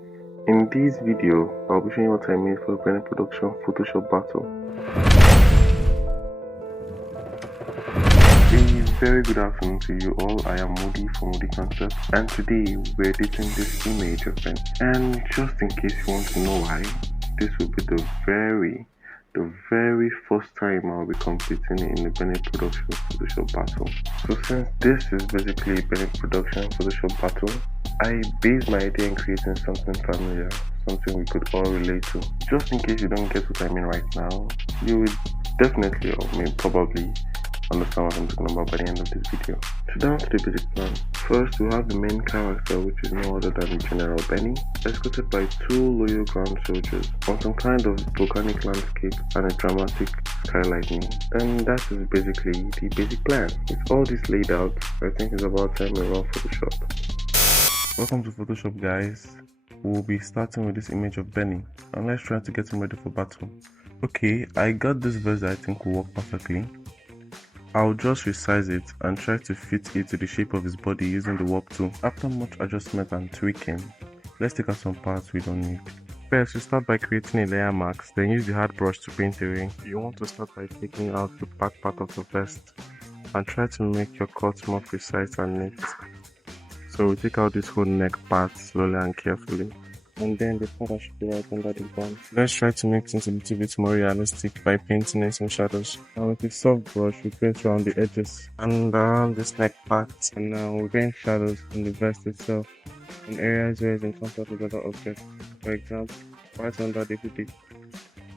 In this video, I'll be showing you what I made for the Penny Production Photoshop battle. A very good afternoon to you all. I am Moody from Moody Concepts, and today we're editing this image of Penny. And just in case you want to know why, this will be the very first time I'll be competing in the Penny Production Photoshop battle. So since this is basically a Penny Production Photoshop battle, I based my idea in creating something familiar, something we could all relate to. Just in case you don't get what I mean right now, you will definitely, or maybe probably, understand what I'm talking about by the end of this video. So down to the basic plan. First, we have the main character, which is no other than General Benny, escorted by two loyal ground soldiers on some kind of volcanic landscape and a dramatic skylighting. And that is basically the basic plan. With all this laid out, I think it's about time we run Photoshop. Welcome to Photoshop, guys. We'll be starting with this image of Benny, and let's try to get him ready for battle. Okay, I got this verse that I think will work perfectly. I'll just resize it and try to fit it to the shape of his body using the warp tool. After much adjustment and tweaking, let's take out some parts we don't need. First, we start by creating a layer mask, then use the hard brush to paint a ring. You want to start by taking out the back part of the vest and try to make your cuts more precise and neat. So we take out this whole neck part slowly and carefully. And then the part that should be right under the bun. Let's try to make things a little bit more realistic by painting in some shadows. And with a soft brush, we paint around the edges and around this neck part. And now we paint shadows on the vest itself in areas where it's in contact with other objects. For example, right under the hoodie.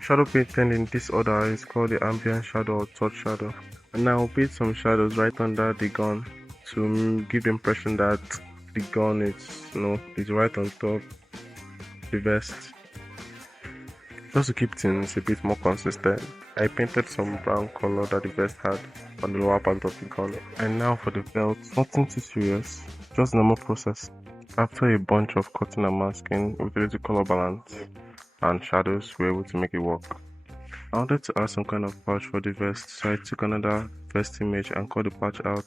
Shadow painting in this order is called the ambient shadow or touch shadow. And now we'll paint some shadows right under the gun to give the impression that the gun is right on top the vest. Just to keep things a bit more consistent, I painted some brown color that the vest had on the lower part of the gun. And now for the belt, nothing too serious, just normal process. After a bunch of cutting and masking with a little color balance and shadows, we were able to make it work. I wanted to add some kind of patch for the vest, so I took another vest image and cut the patch out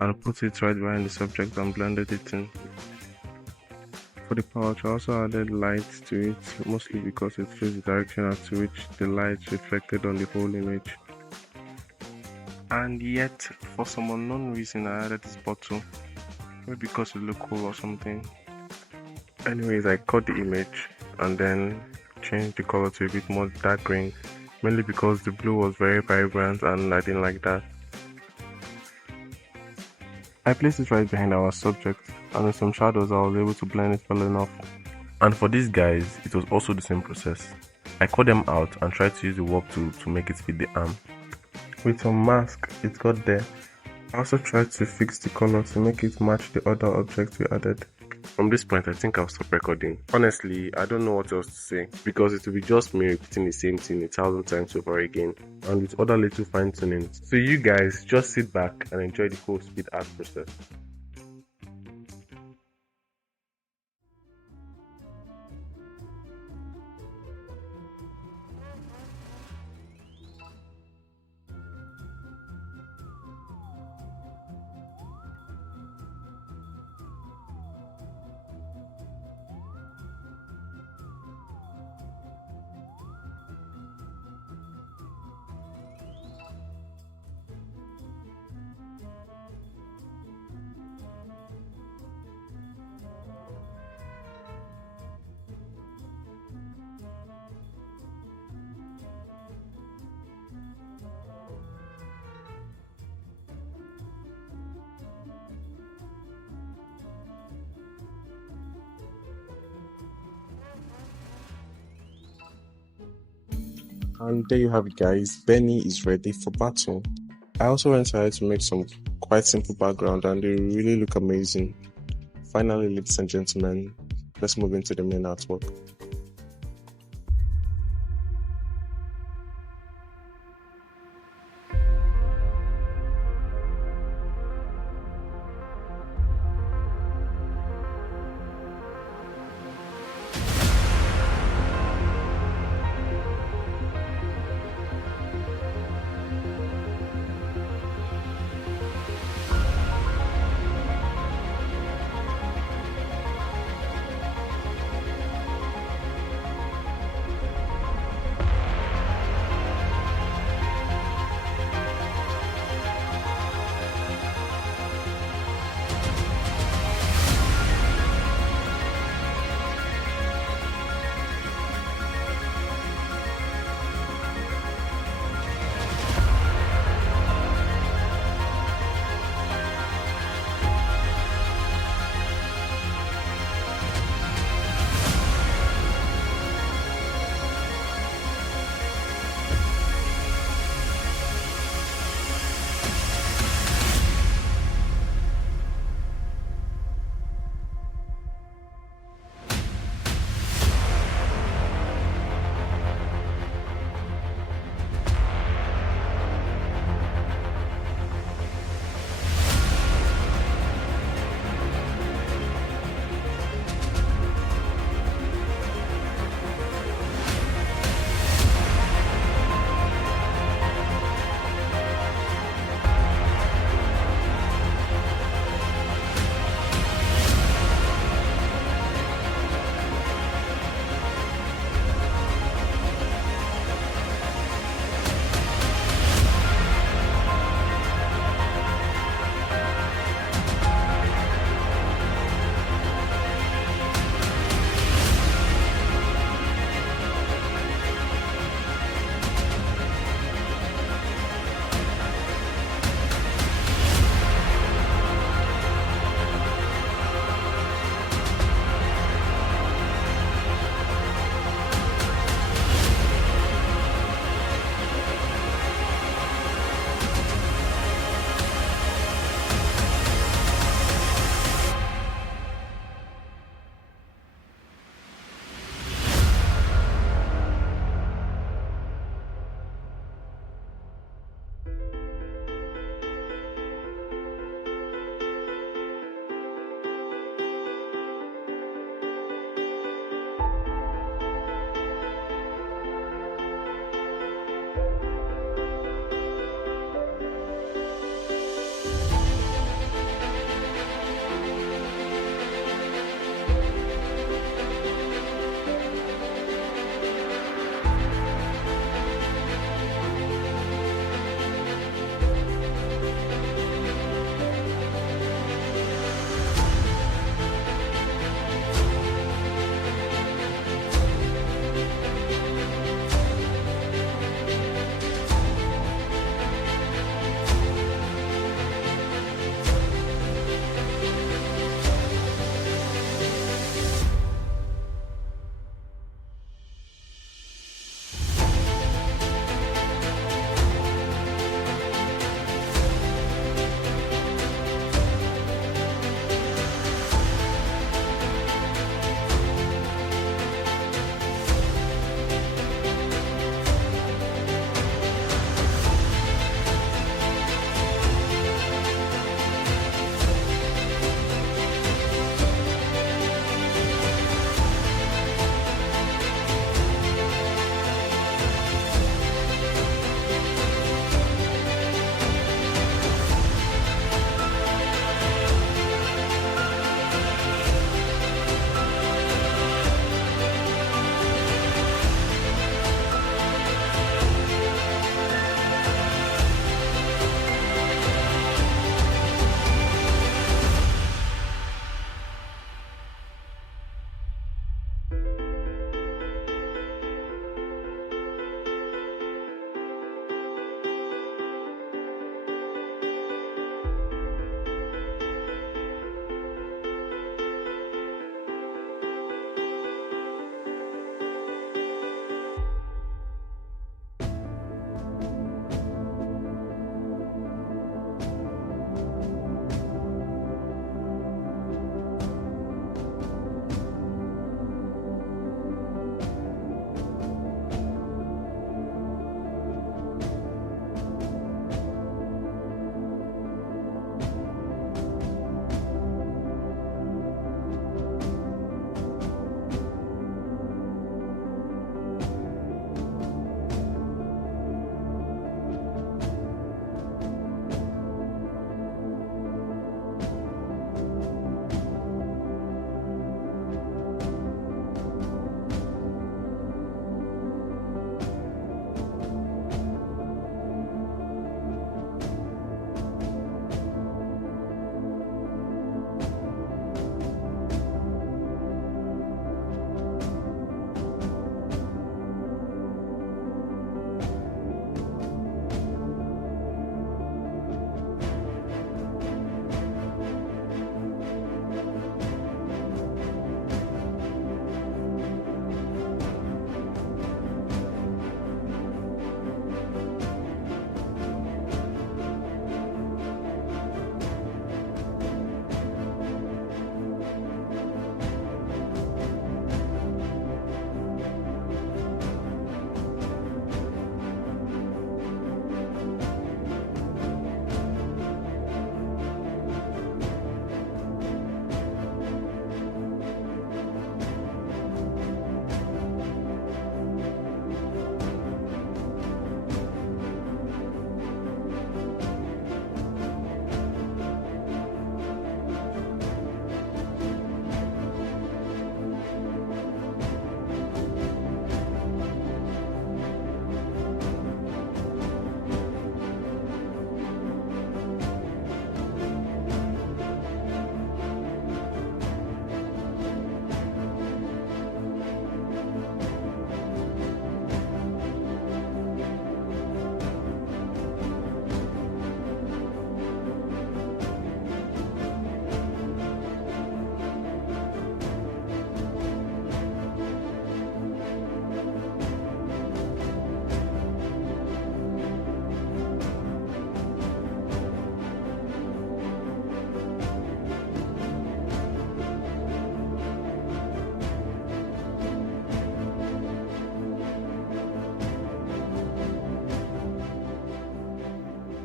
and put it right behind the subject and blended it in. For the pouch, I also added light to it, mostly because it shows the direction to which the light reflected on the whole image. And yet, for some unknown reason, I added this bottle, maybe because it looked cool or something. Anyways, I cut the image and then changed the color to a bit more dark green, mainly because the blue was very vibrant and I didn't like that. I placed it right behind our subject, and with some shadows I was able to blend it well enough. And for these guys, it was also the same process. I cut them out and tried to use the warp tool to make it fit the arm. With some mask, it got there. I also tried to fix the color to make it match the other objects we added. From this point, I think I'll stop recording. Honestly, I don't know what else to say, because it will be just me repeating the same thing 1,000 times over again, and with other little fine tunings. So you guys just sit back and enjoy the whole speed art process. And there you have it, guys. Benny is ready for battle. I also went ahead to make some quite simple background and they really look amazing. Finally, ladies and gentlemen, let's move into the main artwork.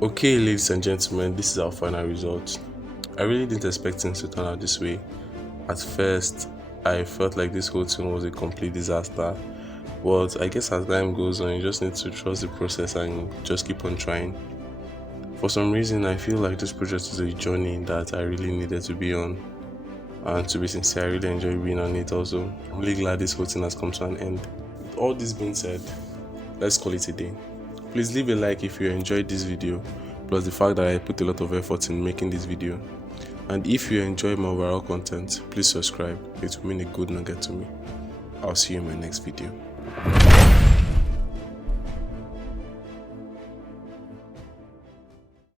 Okay, ladies and gentlemen, this is our final result. I really didn't expect things to turn out this way. At first, I felt like this whole thing was a complete disaster, but I guess as time goes on, you just need to trust the process and just keep on trying. For some reason, I feel like this project is a journey that I really needed to be on, and to be sincere, I really enjoy being on it also. I'm really glad this whole thing has come to an end. With all this being said, let's call it a day. Please leave a like if you enjoyed this video, plus the fact that I put a lot of effort in making this video. And if you enjoy my overall content, please subscribe. It will mean a good nugget to me. I'll see you in my next video.